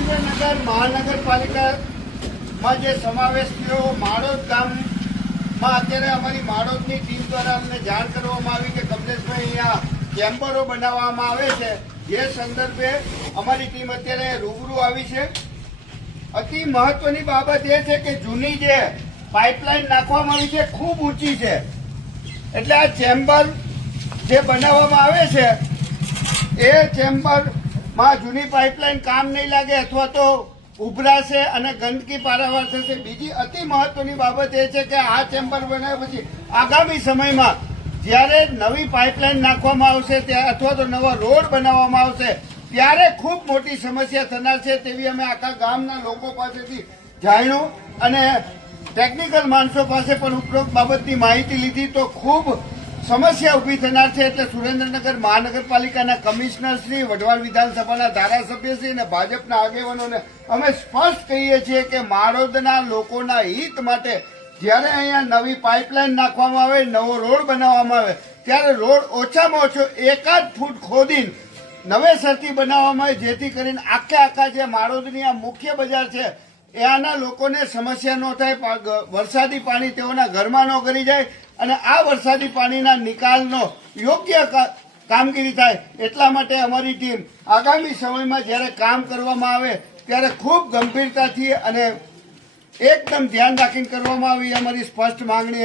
સુરેન્દ્રનગર મહાનગરપાલિકામાં જે સમાવેશ થયો માળોદ ગામમાં અત્યારે અમારી માળોદની ટીમ દ્વારા અમને જાણ કરવામાં આવી કે કમલેશભાઈ અહીંયા ચેમ્બરો બનાવવામાં આવે છે, જે સંદર્ભે અમારી ટીમ અત્યારે રૂબરૂ આવી છે। અતિ મહત્વની બાબત એ છે કે જૂની જે પાઇપલાઇન નાખવામાં આવી છે ખૂબ ઊંચી છે, એટલે આ ચેમ્બર જે બનાવવામાં આવે છે એ ચેમ્બરમાં જૂની પાઇપલાઇન કામ નહીં લાગે અથવા તો ઉભરાશે અને ગંદકી પારાવાર થશે। બીજી અતિ મહત્વની બાબત એ છે કે આ ચેમ્બર બનાવ્યા પછી આગામી સમયમાં જ્યારે નવી પાઇપલાઇન નાખવામાં આવશે ત્યાં અથવા તો નવો રોડ બનાવવામાં આવશે ત્યારે ખૂબ મોટી સમસ્યા થનાર છે, તેવી અમે આખા ગામના લોકો પાસેથી જાણ્યું અને ટેકનિકલ માણસો પાસે પણ ઉપરોક્ત બાબતની માહિતી લીધી તો ખૂબ સમસ્યા ઊભી થનાર છે। એટલે સુરેન્દ્રનગર મહાનગરપાલિકાના કમિશનર શ્રી, વઢવાણ વિધાનસભાના ધારાસભ્યશ્રી અને ભાજપના આગેવાનોને અમે સ્પષ્ટ કહીએ છીએ કે માળોદના લોકોના હિત માટે જ્યારે અહીંયા નવી પાઇપલાઇન નાખવામાં આવે, નવો રોડ બનાવવામાં આવે ત્યારે રોડ ઓછામાં ઓછો 1 ફૂટ ખોદીને નવેસરથી બનાવવામાં આવે, જેથી કરીને આખા જે માળોદની આ મુખ્ય બજાર છે એના લોકોને સમસ્યા ન થાય, વરસાદી પાણી તેઓના ઘરમાં ન કરી જાય અને આ વરસાદી પાણીના નિકાલનો યોગ્ય કામગીરી થાય। એટલા માટે અમારી ટીમ આગામી સમયમાં જ્યારે કામ કરવામાં આવે ત્યારે ખૂબ ગંભીરતાથી અને એકદમ ધ્યાન રાખીને કરવામાં આવી અમારી સ્પષ્ટ માંગણી।